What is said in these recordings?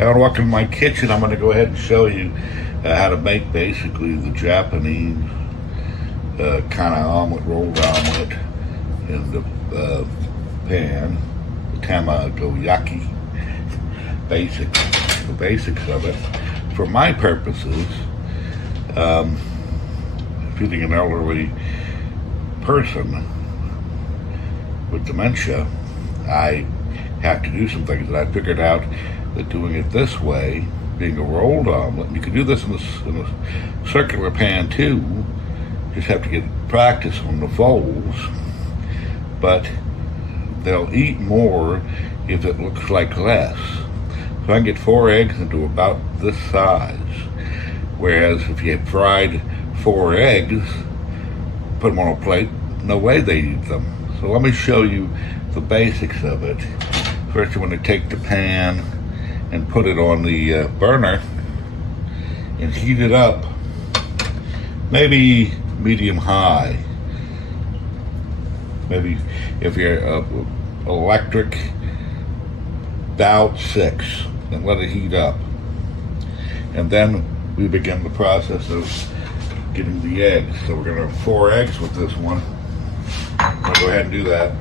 I want to walk in my kitchen. I'm going to go ahead and show you how to make basically the Japanese kind of omelet, rolled omelet in the pan, the Tamagoyaki. The basics of it. For my purposes, feeding an elderly person with dementia, I have to do some things, and I figured out that doing it this way, being a rolled omelet, and you can do this in a circular pan too, just have to get practice on the folds, but they'll eat more if it looks like less. So I can get 4 eggs into about this size, whereas if you had fried 4 eggs, put them on a plate, no way they eat them. So let me show you the basics of it. First, you want to take the pan and put it on the burner and heat it up, maybe medium high. Maybe if you're electric, about 6, and let it heat up. And then we begin the process of getting the eggs. So we're gonna have 4 eggs with this one. I'll go ahead and do that.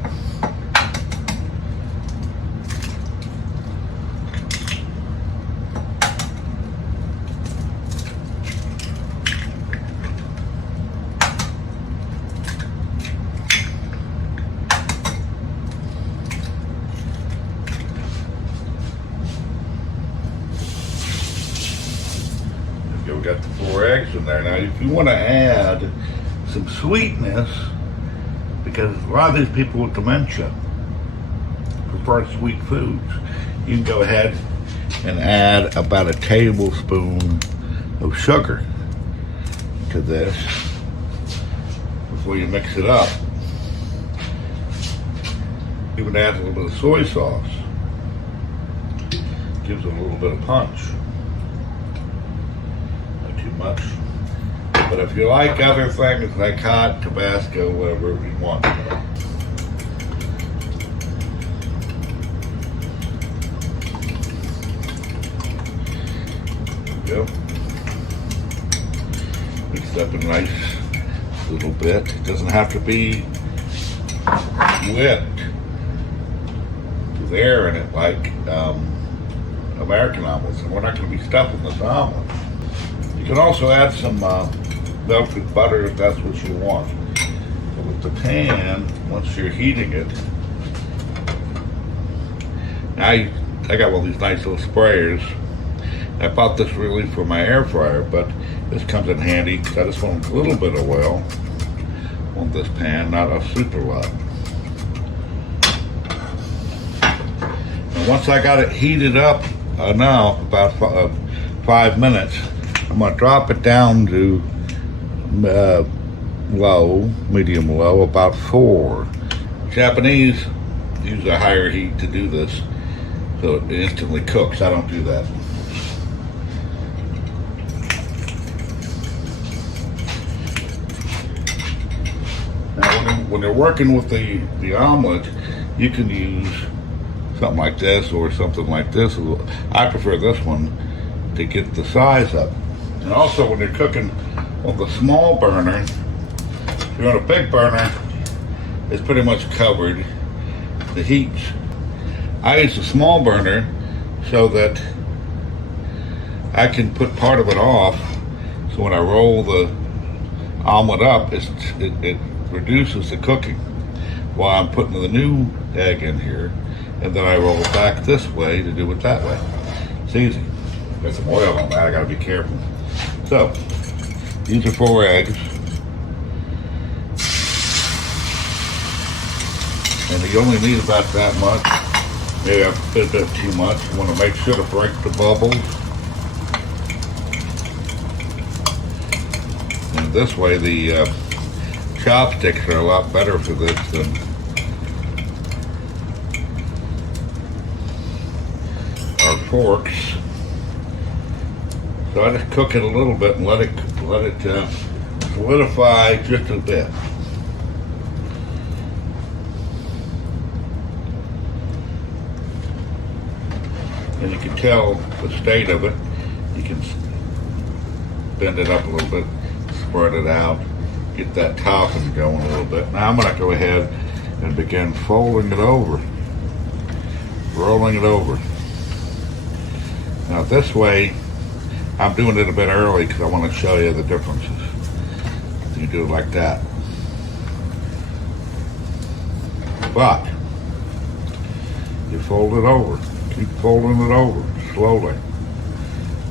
We got the 4 eggs in there. Now, if you want to add some sweetness, because a lot of these people with dementia prefer sweet foods, you can go ahead and add about a tablespoon of sugar to this before you mix it up. Even add a little bit of soy sauce. Gives it a little bit of punch. Much, but if you like other things like hot Tabasco, whatever you want. There you go. Mix it up a nice little bit. It doesn't have to be whipped. There's air in it like American omelets, and we're not going to be stuffing this omelet. You can also add some melted butter if that's what you want. But with the pan, once you're heating it, now I got one of these nice little sprayers. I bought this really for my air fryer, but this comes in handy because I just want a little bit of oil on this pan, not a super lot. And once I got it heated up, now about 5 minutes, I'm going to drop it down to low, medium low, about 4. Japanese use a higher heat to do this, so it instantly cooks. I don't do that. Now, when you're working with the omelet, you can use something like this or something like this. I prefer this one to get the size up. And also, when you're cooking on the small burner, if you're on a big burner, it's pretty much covered, the heat. I use a small burner so that I can put part of it off, so when I roll the omelet up, it reduces the cooking while I'm putting the new egg in here, and then I roll it back this way to do it that way. It's easy. Got some oil on that, I gotta be careful. So, these are 4 eggs. And you only need about that much. Maybe a bit too much. You want to make sure to break the bubbles. And this way the chopsticks are a lot better for this than our forks. So I just cook it a little bit and let it solidify just a bit. And you can tell the state of it. You can bend it up a little bit, spread it out, get that topping going a little bit. Now I'm going to go ahead and begin folding it over, rolling it over. Now this way, I'm doing it a bit early because I want to show you the differences. You do it like that. But you fold it over. Keep folding it over slowly.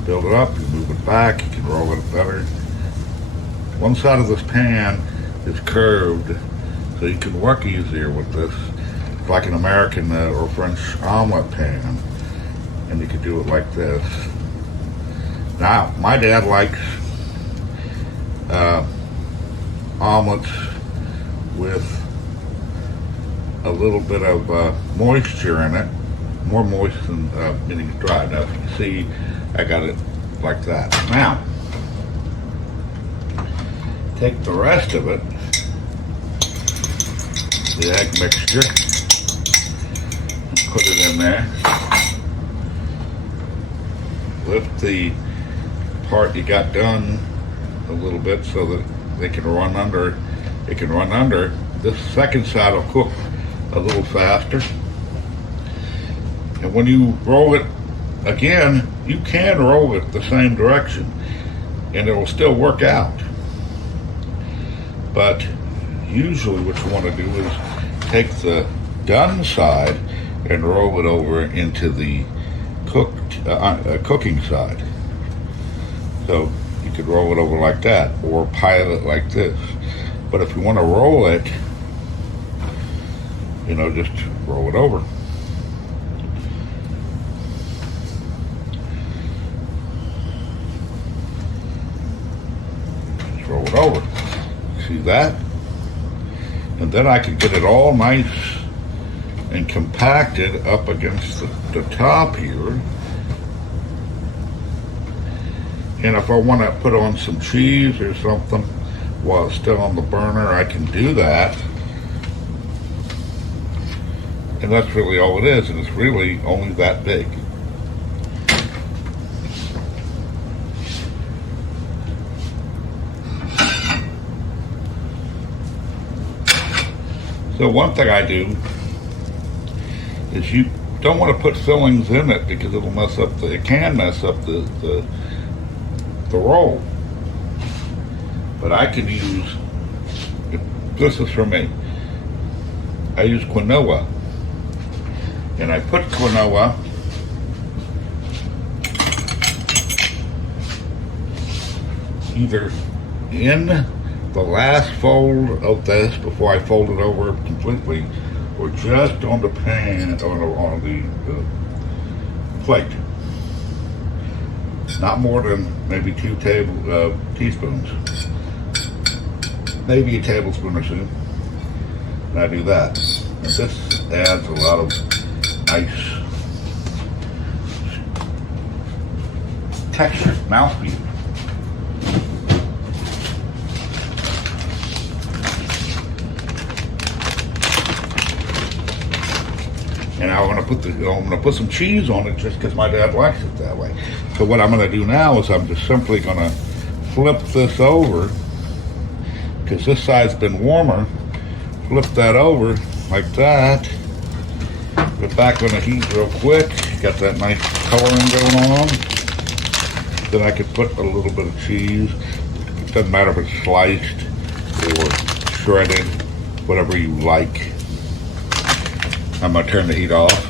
Build it up, you move it back, you can roll it better. One side of this pan is curved, so you can work easier with this. It's like an American or French omelet pan, and you can do it like this. Now, my dad likes omelets with a little bit of moisture in it, more moist than meaning dry. Now, if you can see, I got it like that. Now, take the rest of it, the egg mixture, and put it in there. Lift the part you got done a little bit so that they can run under. It can run under. This second side will cook a little faster. And when you roll it again, you can roll it the same direction and it will still work out. But usually what you want to do is take the done side and roll it over into the cooking side. So you could roll it over like that or pile it like this. But if you want to roll it, just roll it over. Just roll it over. See that? And then I could get it all nice and compacted up against the top here. And if I want to put on some cheese or something while it's still on the burner, I can do that. And that's really all it is, and it's really only that big. So one thing I do is you don't want to put fillings in it because it can mess up the roll. But I can use, this is for me, I use quinoa. And I put quinoa either in the last fold of this before I fold it over completely, or just on the pan, on the plate. Not more than maybe 2 teaspoons. Maybe a tablespoon or so. And I do that. And this adds a lot of nice texture, mouthfeel. And I'm gonna put some cheese on it just because my dad likes it that way. So what I'm gonna do now is I'm just simply gonna flip this over because this side's been warmer. Flip that over like that. Put it back on the heat real quick. Got that nice coloring going on. Then I could put a little bit of cheese. It doesn't matter if it's sliced or shredded, whatever you like. I'm gonna turn the heat off.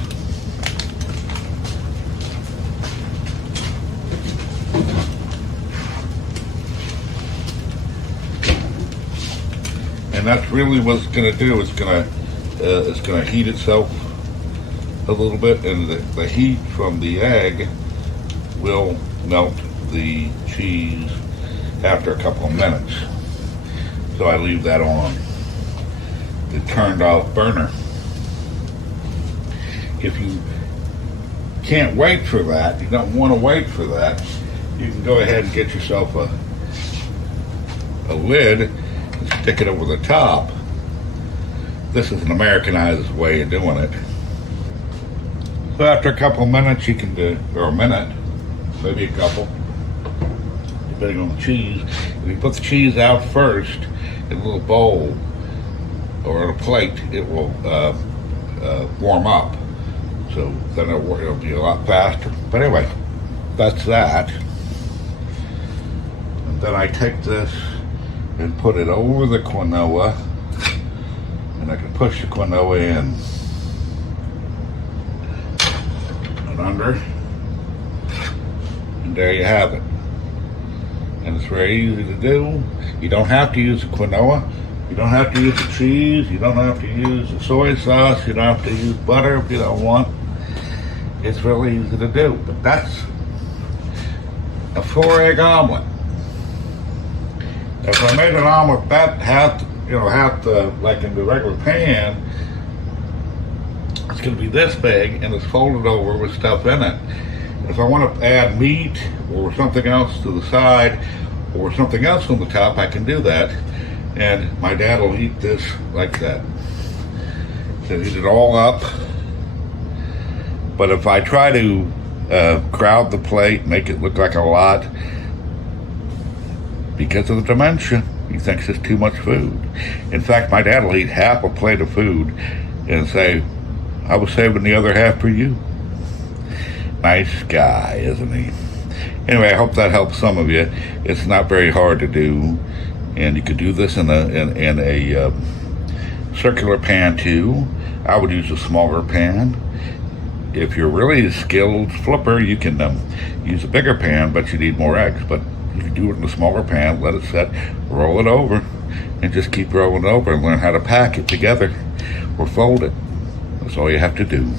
And that's really what it's gonna do. It's gonna heat itself a little bit, and the heat from the egg will melt the cheese after a couple of minutes. So I leave that on the turned off burner. If you can't wait for that, you don't want to wait for that, you can go ahead and get yourself a lid and stick it over the top. This is an Americanized way of doing it. So after a couple of minutes, you can do, or a minute, maybe a couple, depending on the cheese. If you put the cheese out first in a little bowl or on a plate, it will warm up. So then it'll be a lot faster. But anyway, that's that. And then I take this and put it over the quinoa, and I can push the quinoa in and under, and there you have it. And it's very easy to do. You don't have to use the quinoa, you don't have to use the cheese, you don't have to use the soy sauce, you don't have to use butter if you don't want. It's really easy to do. But that's a 4-egg omelet. If I made an omelet that half the, like in the regular pan, it's going to be this big and it's folded over with stuff in it. If I want to add meat or something else to the side or something else on the top, I can do that. And my dad will eat this like that. He'll eat it all up. But if I try to crowd the plate, make it look like a lot, because of the dementia, he thinks it's too much food. In fact, my dad will eat half a plate of food and say, I was saving the other half for you. Nice guy, isn't he? Anyway, I hope that helps some of you. It's not very hard to do, and you could do this in a circular pan too. I would use a smaller pan. If you're really a skilled flipper, you can use a bigger pan, but you need more eggs. But you can do it in a smaller pan, let it set, roll it over, and just keep rolling it over and learn how to pack it together or fold it. That's all you have to do.